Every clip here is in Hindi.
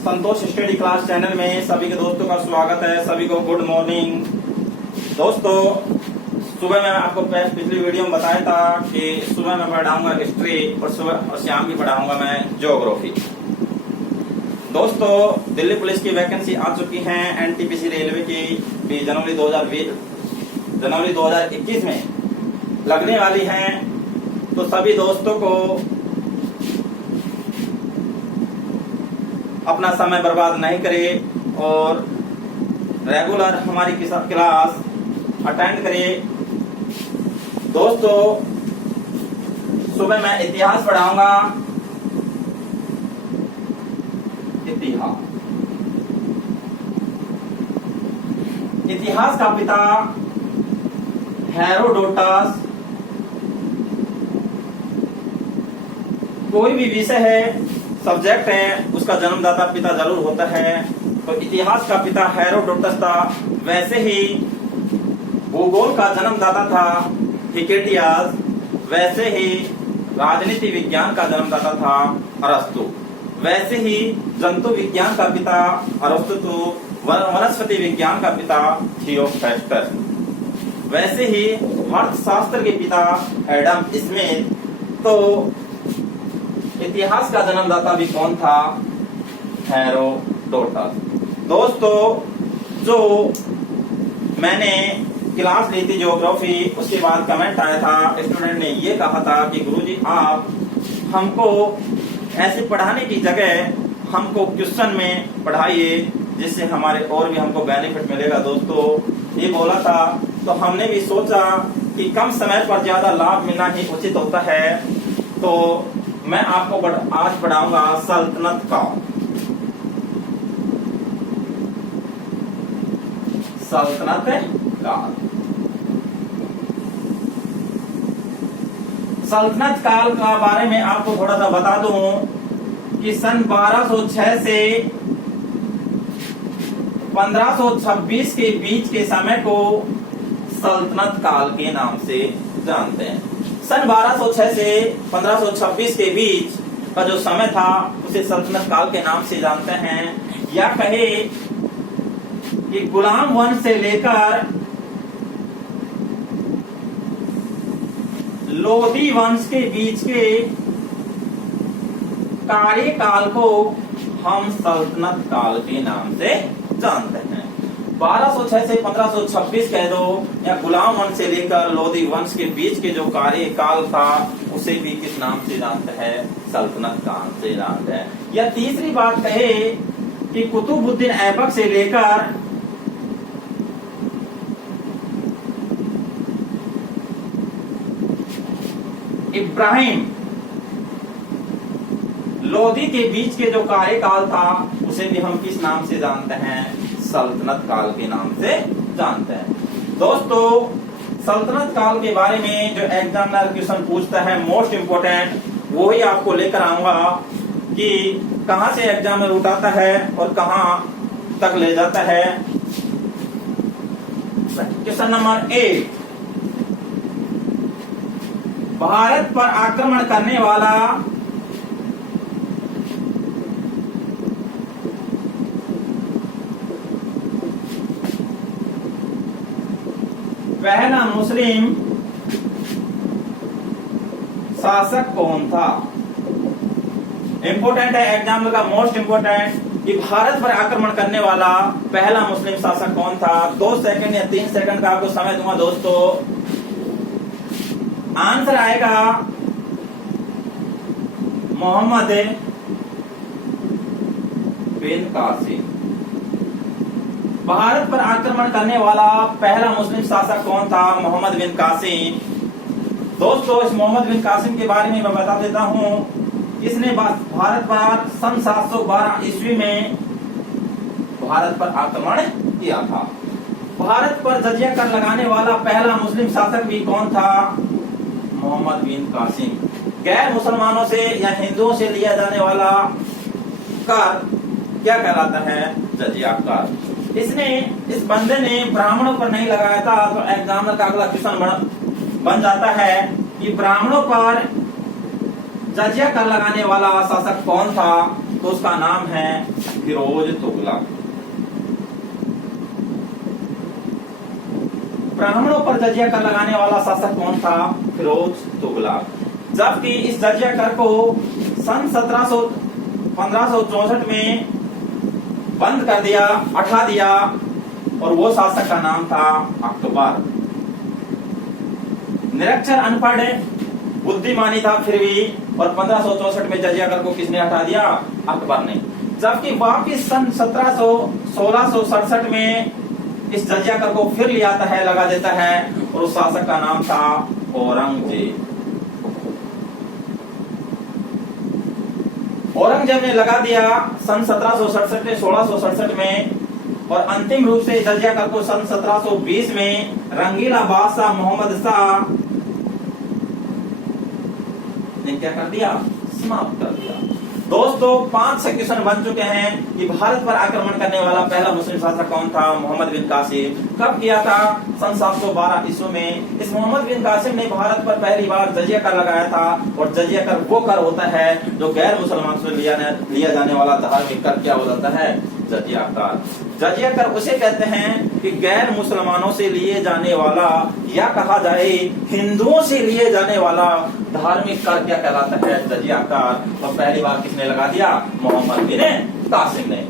संतोष स्टडी क्लास चैनल में सभी के दोस्तों का स्वागत है। सभी को गुड मॉर्निंग। दोस्तों, सुबह मैं आपको पिछली वीडियो में बताया था कि सुबह मैं पढ़ाऊंगा हिस्ट्री और शाम की पढ़ाऊंगा मैं ज्योग्राफी। दोस्तों, दिल्ली पुलिस की वैकेंसी आ चुकी है एनटीपीसी रेलवे की भी जनवरी 2021 में लगने वाली है। तो सभी दोस्तों को अपना समय बर्बाद नहीं करे और रेगुलर हमारी क्लास अटेंड करे। दोस्तों, सुबह मैं इतिहास पढ़ाऊंगा। इतिहास का पिता हेरोडोटस। कोई भी विषय है, सब्जेक्ट है, उसका जन्मदाता पिता जरूर होता है। तो इतिहास का पिता हेरोडोटस था, वैसे ही भूगोल का जन्मदाता था हिकेटियास, वैसे ही राजनीति विज्ञान का जन्मदाता था अरस्तु, वैसे ही जंतु विज्ञान का पिता अरस्तु, वनस्पति विज्ञान का पिता थियोफ्रास्टस, वैसे ही अर्थशास्त्र के पिता एडम स्मिथ। तो इतिहास का जन्मदाता भी कौन था? हेरोडोटस। दोस्तों, जो मैंने क्लास ली थी ज्योग्राफी, उसके बाद कमेंट आया था, स्टूडेंट ने ये कहा था कि गुरुजी आप हमको ऐसे पढ़ाने की जगह हमको क्वेश्चन में पढ़ाइए जिससे हमारे और भी हमको बेनिफिट मिलेगा। दोस्तों, ये बोला था तो हमने भी सोचा कि कम समय पर ज्यादा लाभ मिलना ही उचित होता है। तो मैं आपको आज पढ़ाऊंगा सल्तनत काल। सल्तनत काल। सल्तनत काल का बारे में आपको थोड़ा सा बता दूं कि सन 1206 से 1526 के बीच के समय को सल्तनत काल के नाम से जानते हैं। सन 1206 से 1526 के बीच का जो समय था उसे सल्तनत काल के नाम से जानते हैं। या कहे कि गुलाम वंश से लेकर लोधी वंश के बीच के कार्यकाल को हम सल्तनत काल के नाम से जानते हैं। 1206 से 1526 कह दो, या गुलाम वंश से लेकर लोधी वंश के बीच के जो कार्यकाल था उसे भी किस नाम से जानते हैं? सल्तनत काल से जानते हैं। या तीसरी बात कहे कि कुतुबुद्दीन ऐबक से लेकर इब्राहिम लोधी के बीच के जो कार्यकाल था उसे भी हम किस नाम से जानते हैं? सल्तनत काल के नाम से जानते हैं। दोस्तों, सल्तनत काल के बारे में जो एग्जामिनर क्वेश्चन पूछता है मोस्ट इम्पोर्टेंट, वो ही आपको लेकर आऊंगा कि कहां से एग्जामिनर उठाता है और कहां तक ले जाता है। क्वेश्चन नंबर 8, भारत पर आक्रमण करने वाला पहला मुस्लिम शासक कौन था? इंपोर्टेंट है, एग्जाम का मोस्ट इंपोर्टेंट कि भारत पर आक्रमण करने वाला पहला मुस्लिम शासक कौन था। 2 सेकंड या 3 सेकंड का आपको समय दूंगा। दोस्तों, आंसर आएगा मोहम्मद बिन कासिम। भारत पर आक्रमण करने वाला पहला मुस्लिम शासक कौन था? मोहम्मद बिन कासिम। दोस्तों, इस मोहम्मद बिन कासिम के बारे में मैं बता देता हूं। इसने भारत पर सन 712 ईस्वी में भारत पर आक्रमण किया था। भारत पर जजिया कर लगाने वाला पहला मुस्लिम शासक भी कौन था? मोहम्मद बिन कासिम। गैर मुसलमानों से या हिंदुओं से लिया जाने वाला कर क्या कहलाता है? जजिया कर। इस बंदे ने ब्राह्मणों पर नहीं लगाया था। तो एग्जामिनर का अगला क्वेश्चन बन जाता है कि ब्राह्मणों पर जजिया कर लगाने वाला शासक कौन था? तो उसका नाम है फिरोज तुगलक। ब्राह्मणों पर जजिया कर लगाने वाला शासक कौन था? फिरोज तुगलक। जबकि इस जजिया कर को सन 1564 में बंद कर दिया, हटा दिया, और वो शासक का नाम था अकबर। निरक्षर, अनपढ़, बुद्धिमानी था फिर भी, और 1564 में जजिया कर को किसने हटा दिया? अकबर ने। जबकि वापिस सन 1667 में इस जजिया कर को फिर ले आता है, लगा देता है, और उस शासक का नाम था औरंगजेब। औरंगजेब ने लगा दिया सन 1767 में, 1667 में, और अंतिम रूप से जजिया कर को सन 1720 में रंगीला बादशाह मोहम्मद शाह ने क्या कर दिया? समाप्त कर दिया। दोस्तों 5 से क्वेश्चन बन चुके हैं कि भारत पर आक्रमण करने वाला पहला मुस्लिम शासक कौन था? मोहम्मद बिन कासिम। कब किया था? सन 712 ईस्वी में। इस मोहम्मद बिन कासिम ने भारत पर पहली बार जजिया कर लगाया था, और जजिया कर वो कर होता है जो गैर मुसलमान से लिया जाने वाला धार्मिक कर क्या हो जाता है? जजिया कर। जजिया कर उसे कहते हैं कि गैर मुसलमानों से लिए जाने वाला, या कहा जाए हिंदुओं से लिए जाने वाला धार्मिक कर क्या कहलाता है? जजिया कर। और पहली बार किसने लगा दिया? मोहम्मद बिन कासिम ने।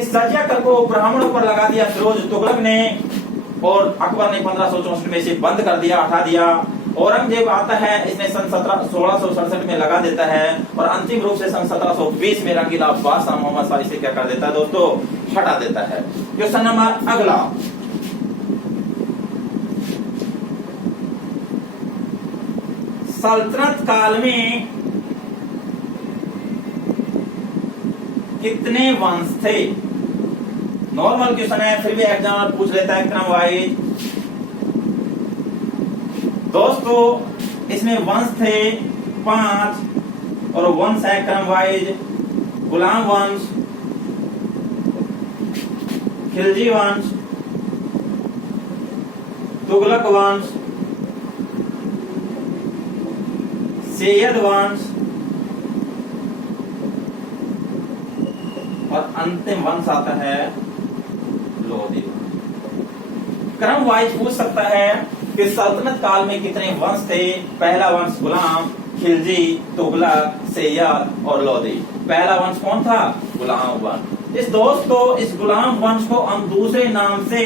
इस जजिया कर को ब्राह्मणों पर लगा दिया फिरोज तुगलक ने, और अकबर ने 1564 में इसे बंद कर दिया, हटा दिया। औरंगजेब आता है, इसने सन 1667 में लगा देता है, और अंतिम रूप से सन 1720 में रंगीला बादशाह मोहम्मद शाह इसे क्या कर देता है दोस्तों? हटा देता है। क्वेश्चन नंबर अगला, सल्तनत काल में कितने वंश थे? नॉर्मल क्वेश्चन है, फिर भी एग्जामिनर पूछ लेता है क्रम वाइज। दोस्तों इसमें वंश थे 5, और वंश है क्रम वाइज: गुलाम वंश, खिलजी वंश, तुगलक वंश, सैयद वंश, और अंतिम वंश आता है लोधी। क्रम वाइज पूछ सकता है कि सल्तनत काल में कितने वंश थे? पहला वंश गुलाम, खिलजी, तुगलक, सैयद और लोधी। पहला वंश कौन था? गुलाम वंश। इस दोस्तों इस गुलाम वंश को हम दूसरे नाम से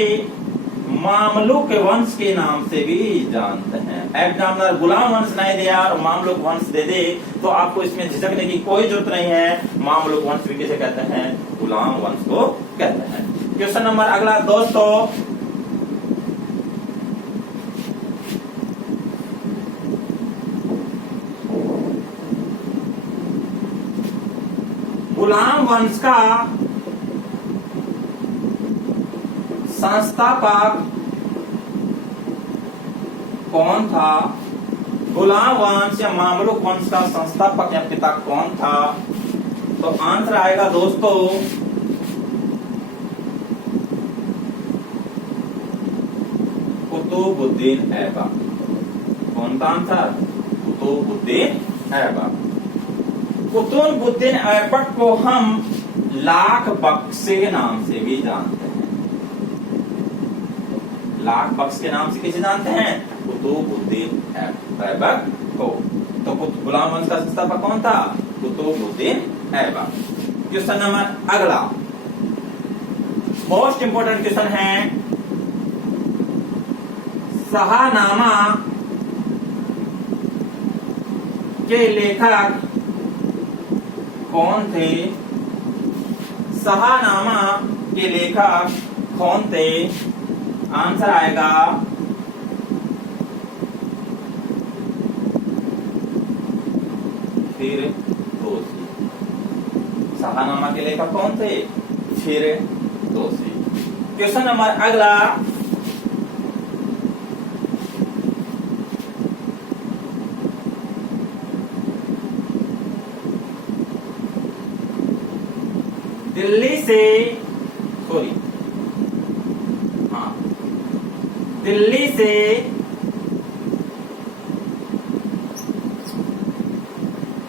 मामलुक वंश के नाम से भी जानते हैं। एग्जामिनर गुलाम वंश नहीं दिया और मामलुक वंश दे दे तो आपको इसमें झिझकने की कोई जरूरत नहीं है। मामलुक वंश भी किसे कहते हैं? गुलाम वंश को कहते हैं। क्वेश्चन नंबर अगला दोस्तों, गुलाम वंश का संस्थापक कौन था? गुलाम वंश या मामलुक वंश का संस्थापक या पिता कौन था? तो आंसर आएगा दोस्तों कुतुबुद्दीन ऐबक। कौन सा आंसर? कुतुबुद्दीन ऐबक। कुतुबुद्दीन ऐबक को हम लाख बख्श के नाम से भी जानते हैं। लाख बख्श के नाम से किसे जानते हैं? कुतुबुद्दीन ऐबक को। तो गुलाम वंश का संस्थापक कौन था? कुतुबुद्दीन ऐबक। क्वेश्चन नंबर अगला, मोस्ट इंपोर्टेंट क्वेश्चन है, शाहनामा के लेखक कौन थे? शाहनामा के लेखक कौन थे? आंसर आएगा फिरदौसी। शाहनामा के लेखक कौन थे? फिरदौसी। क्वेश्चन नंबर अगला, दिल्ली से दिल्ली से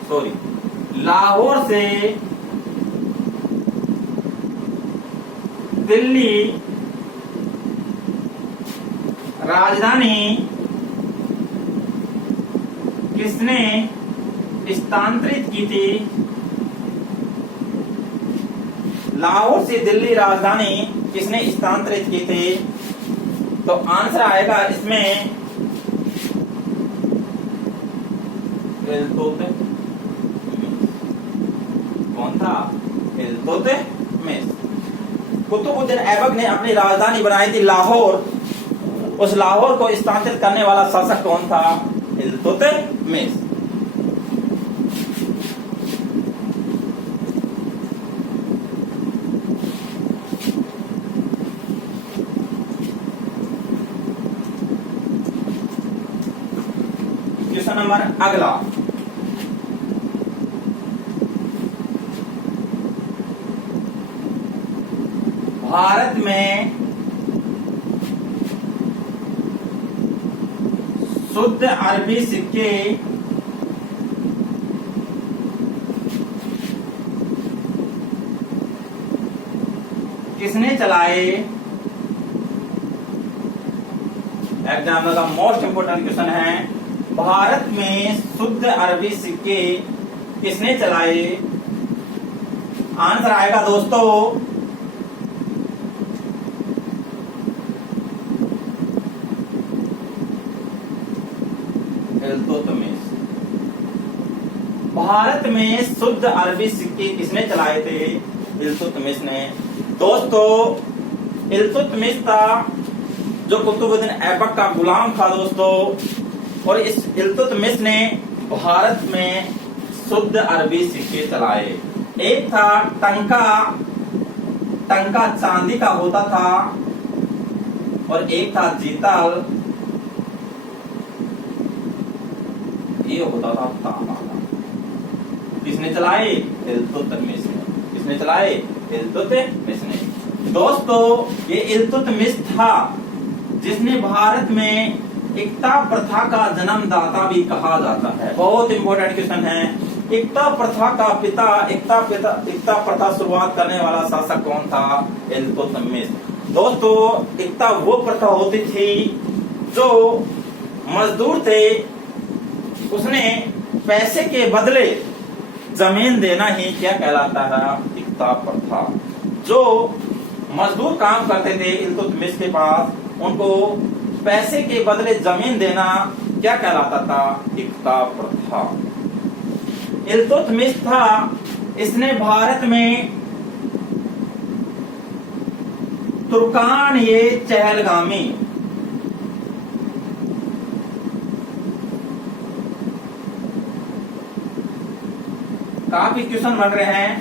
सॉरी, लाहौर से दिल्ली राजधानी किसने स्थानांतरित की थी? लाहौर से दिल्ली राजधानी किसने स्थानांतरित की थी? तो आंसर आएगा इसमें कौन था? इल्तुतमिश। कुतुबुद्दीन ऐबक ने अपनी राजधानी बनाई थी लाहौर। उस लाहौर को स्थानांतरित करने वाला शासक कौन था? इल्तुतमिश। क्वेश्चन नंबर अगला, भारत में शुद्ध अरबी सिक्के किसने चलाए? एग्जाम का मोस्ट इंपोर्टेंट क्वेश्चन है। भारत में शुद्ध अरबी सिक्के किसने चलाए? आंसर आएगा दोस्तों इल्तुतमिश। भारत में शुद्ध अरबी सिक्के किसने चलाए थे? इल्तुतमिश ने। दोस्तों इल्तुतमिश था जो कुतुबुद्दीन ऐबक का गुलाम था दोस्तों, और इस इल्तुतमिश ने भारत में शुद्ध अरबी सिक्के चलाए। एक था टंका, टंका चांदी का होता था, और एक था जीतल, ये होता था तांबा का। किसने चलाए? इल्तुतमिश ने। किसने चलाए? इल्तुतमिश ने। दोस्तों ये इल्तुतमिश था जिसने भारत में एकता प्रथा का जन्मदाता भी कहा जाता है। बहुत इंपॉर्टेंट क्वेश्चन है। एकता प्रथा का पिता, एकता प्रथा शुरुआत करने वाला शासक कौन था? इल्तुतमिश। दोस्तों एकता वो प्रथा होती थी जो मजदूर थे, उसने पैसे के बदले जमीन देना ही क्या कहलाता है? एकता प्रथा। जो मजदूर काम करते थे इल्तुतमिश के पास, उनको पैसे के बदले जमीन देना क्या कहलाता था? एकता प्रथा। इल्तुतमिश था, इसने भारत में तुर्कान ये चहलगामी काफी क्वेश्चन बन रहे हैं।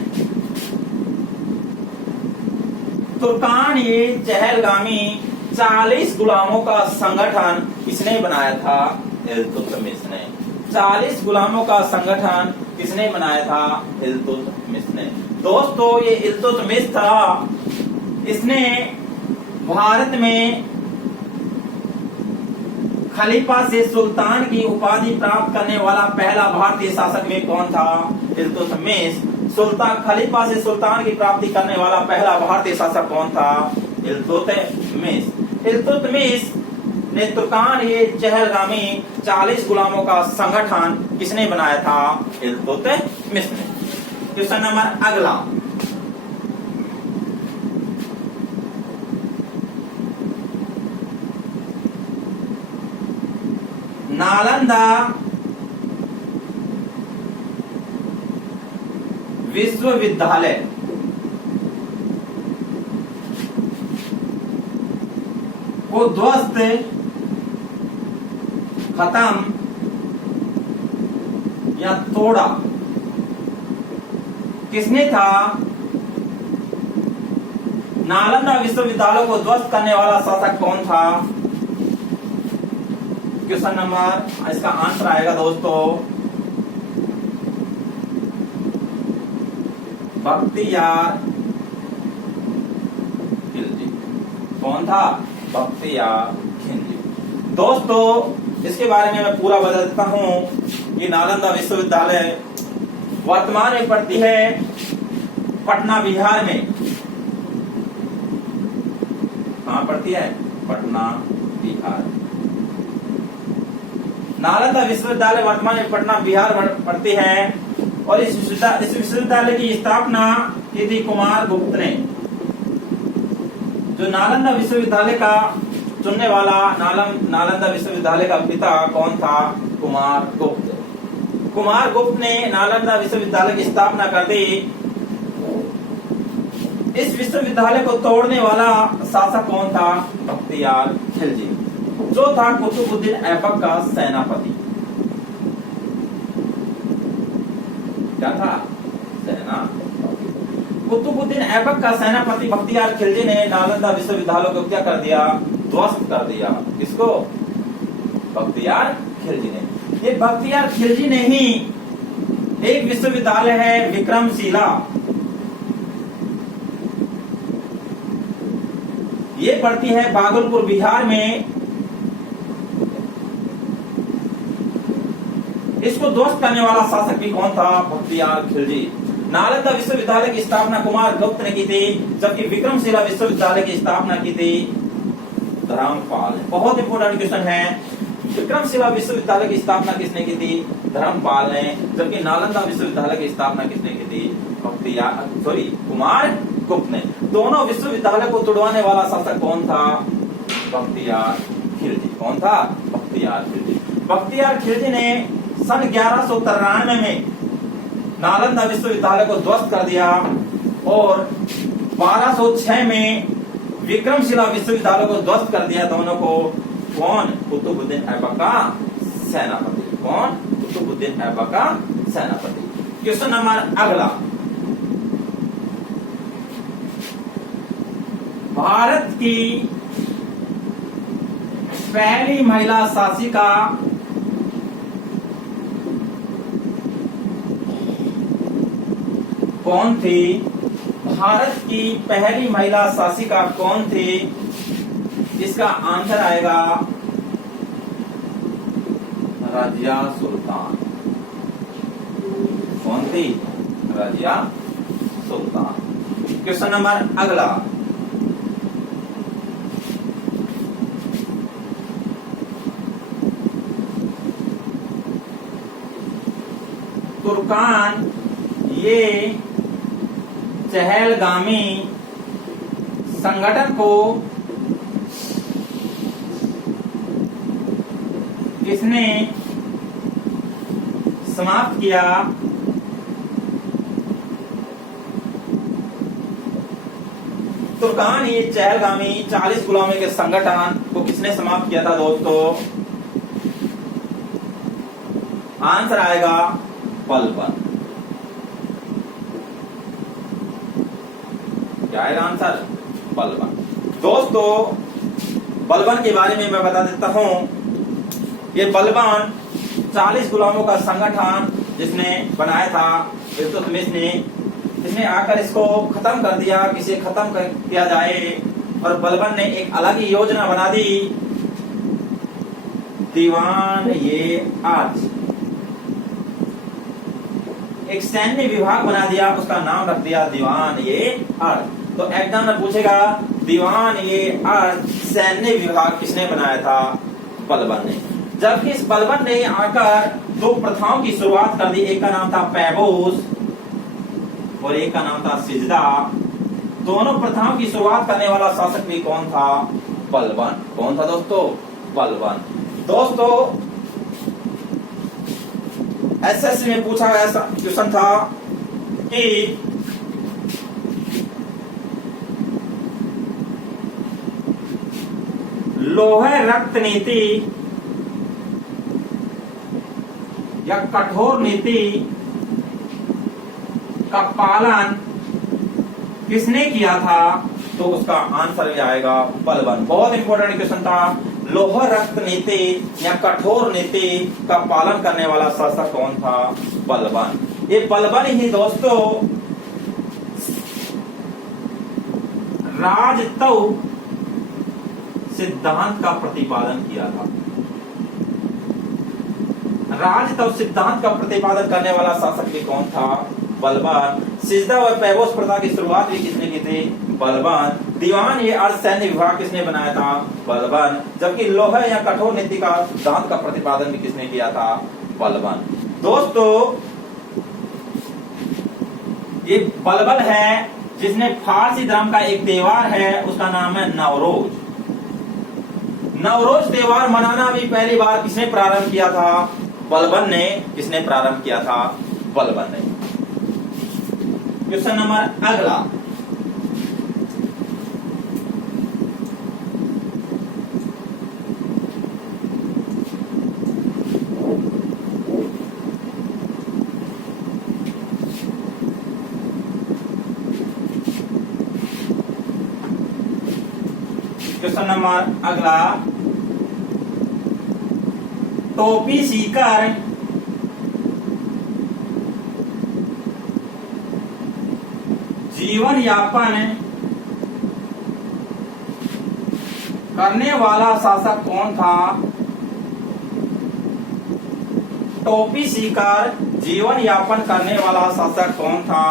तुर्कान ये चहलगामी 40 गुलामों का संगठन किसने बनाया था? इल्तुतमिश ने। 40 गुलामों का संगठन किसने बनाया था? इल्तुतमिश ने। दोस्तों ये इल्तुतमिश था, इसने भारत में खलीफा से सुल्तान की उपाधि प्राप्त करने वाला पहला भारतीय शासक में कौन था? इल्तुतमिश। सुल्तान खलीफा से सुल्तान की प्राप्ति करने वाला पहला भारतीय शासक कौन था? इल्तुतमिश। इल्तुतमिश ने तुर्कान ये चहलगामी 40 गुलामों का संगठन किसने बनाया था? इल्तुतमिश ने। क्वेश्चन नंबर अगला, नालंदा विश्वविद्यालय को ध्वस्त, खत्म या तोड़ा किसने था? नालंदा विश्वविद्यालय को ध्वस्त करने वाला शासक कौन था? क्वेश्चन नंबर, इसका आंसर आएगा दोस्तों बख्तियार खिलजी। कौन था? बख्तियार खिलजी। दोस्तों इसके बारे में मैं पूरा बता देता हूं कि नालंदा विश्वविद्यालय वर्तमान में पड़ती है पटना बिहार में। कहां पड़ती है? पटना बिहार। नालंदा विश्वविद्यालय वर्तमान में पटना बिहार पड़ती है और इस विश्वविद्यालय की स्थापना की थी कुमार गुप्त ने। जो नालंदा विश्वविद्यालय का चुनने वाला नालंदा विश्वविद्यालय का पिता कौन था? कुमार गुप्त। कुमार गुप्त ने नालंदा विश्वविद्यालय की स्थापना कर दी। इस विश्वविद्यालय को तोड़ने वाला शासक कौन था? बख्तियार खिलजी, जो था कुतुबुद्दीन ऐबक का सेनापति। क्या था? सेनापति। कुतुबुद्दीन ऐबक का सेनापति बख्तियार खिलजी ने नालंदा विश्वविद्यालय को क्या कर दिया? ध्वस्त कर दिया। किसको? बख्तियार खिलजी ने। ये बख्तियार खिलजी ने ही एक विश्वविद्यालय है विक्रमशिला, ये पड़ती है भागलपुर बिहार में। इसको ध्वस्त करने वाला शासक भी कौन था? बख्तियार खिलजी। नालंदा विश्वविद्यालय की स्थापना कुमार गुप्त ने की थी, जबकि विक्रमशिला विश्वविद्यालय की स्थापना की थी धर्मपाल। बहुत इंपोर्टेंट क्वेश्चन है। विक्रमशिला विश्वविद्यालय की स्थापना किसने की थी? धर्मपाल ने। जबकि नालंदा विश्वविद्यालय की स्थापना किसने की थी? कुमार गुप्त ने। दोनों विश्वविद्यालय को तुड़वाने वाला शासक कौन था? बख्तियार खिलजी। कौन था? बख्तियार खिलजी। बख्तियार खिलजी ने सन 1193 में नालंदा विश्वविद्यालय को ध्वस्त कर दिया और 1206 में विक्रमशिला विश्वविद्यालय को ध्वस्त कर दिया। दोनों को कौन? कुतुबुद्दीन ऐबक का सेनापति। कौन? कुतुबुद्दीन ऐबक का सेनापति। क्वेश्चन नंबर अगला, भारत की पहली महिला शासिका कौन थी? भारत की पहली महिला शासिका कौन थी? इसका आंसर आएगा रजिया सुल्तान। कौन थी? रजिया सुल्तान। क्वेश्चन नंबर अगला, तुर्कान ये चहलगामी संगठन को किसने समाप्त किया? तुर्कान ये चहलगामी 40 गुलामी के संगठन को किसने समाप्त किया था दोस्तों? आंसर आएगा बलबन। क्या आएगा आंसर? बलबन। दोस्तों बलबन के बारे में मैं बता देता हूं। ये बलबन 40 गुलामों का संगठन जिसने बनाया था इल्तुतमिश ने, इसने आकर इसको खत्म कर दिया, किसे खत्म किया जाए। और बलबन ने एक अलग ही योजना बना दी, दीवान ये आर्च। एक सैन्य विभाग बना दिया, उसका नाम रख दिया दीवान ये आर्च। तो एग्जाम में पूछेगा दीवान ये आर्च सैन्य विभाग किसने बनाया था? बलबन ने। जबकि इस बलबन ने आकर दो प्रथाओं की शुरुआत कर दी। एक का नाम था पैबोस और एक का नाम था सिजदा। दोनों प्रथाओं की शुरुआत करने वाला शासक भी कौन था? बलबन। कौन था दोस्तों? बलबन। दोस्तों एसएससी में पूछा गया क्वेश्चन था कि लौह रक्त नीति या कठोर नीति का पालन किसने किया था? तो उसका आंसर भी आएगा बलबन। बहुत इंपॉर्टेंट क्वेश्चन था। लौह रक्त नीति या कठोर नीति का पालन करने वाला शासक कौन था? बलबन। ये बलबन ही दोस्तों राजतौ सिद्धांत का प्रतिपादन किया था। राजतत्व सिद्धांत का प्रतिपादन करने वाला शासक भी कौन था? बलवान। सिजदा व पैबोस प्रथा की शुरुआत भी किसने की थी? बलवान। दीवान ये अर्ध सैन्य विभाग किसने बनाया था? बलवान। जबकि लोहा या कठोर नीति का सिद्धांत का प्रतिपादन भी किसने किया था? बलवान। दोस्तों, ये बलबल है जिसने फारसी धर्म का एक त्योहार है, उसका नाम है नवरोज। नवरोज त्योहार मनाना भी पहली बार किसने प्रारंभ किया था? बलबन ने। किसने प्रारंभ किया था? बलबन ने। क्वेश्चन नंबर अगला, क्वेश्चन नंबर अगला, टोपी सीकर जीवन यापन करने वाला शासक कौन था? टोपी सीकर जीवन यापन करने वाला शासक कौन था?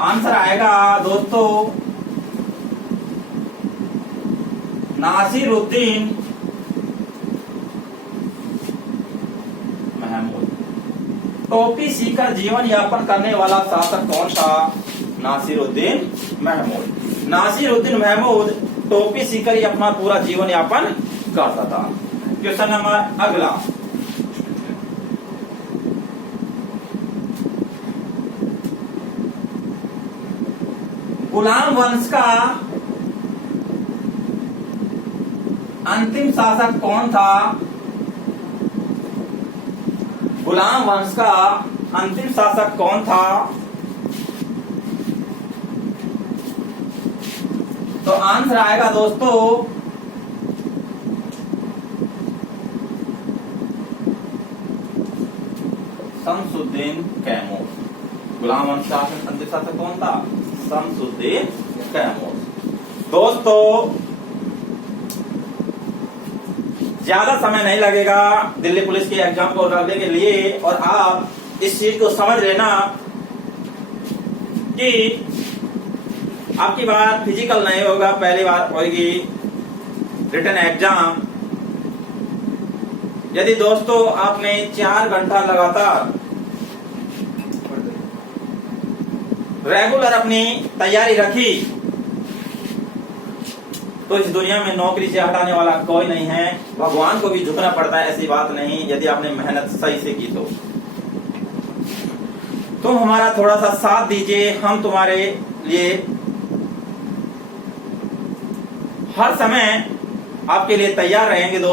आंसर आएगा दोस्तों नासिरुद्दीन महमूद। टोपी सीकर जीवन यापन करने वाला शासक कौन था? नासिरुद्दीन महमूद। नासिरुद्दीन महमूद टोपी सीकर ही अपना पूरा जीवन यापन करता था। क्वेश्चन नंबर अगला, गुलाम वंश का अंतिम शासक कौन था? गुलाम वंश का अंतिम शासक कौन था? तो आंसर आएगा दोस्तों शमसुद्दीन कैमूर। गुलाम वंश का अंतिम शासक कौन था? शमसुद्दीन कैमूर। दोस्तों, ज्यादा समय नहीं लगेगा दिल्ली पुलिस के एग्जाम को डालने के लिए, और आप इस चीज को समझ लेना कि आपकी बात फिजिकल नहीं होगा, पहली बार होगी रिटन एग्जाम। यदि दोस्तों आपने 4 घंटा लगातार रेगुलर अपनी तैयारी रखी तो इस दुनिया में नौकरी से हटाने वाला कोई नहीं है। भगवान को भी झुकना पड़ता है, ऐसी बात नहीं, यदि आपने मेहनत सही से की तो। तुम हमारा थोड़ा सा साथ दीजिए, हम तुम्हारे लिए हर समय आपके लिए तैयार रहेंगे दोस्तों।